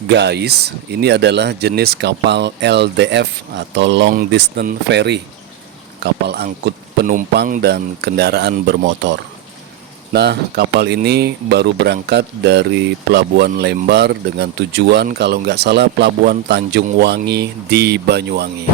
Guys, ini adalah jenis kapal LDF atau Long Distance Ferry, kapal angkut penumpang dan kendaraan bermotor. Nah, kapal ini baru berangkat dari Pelabuhan Lembar dengan tujuan kalau nggak salah Pelabuhan Tanjung Wangi di Banyuwangi.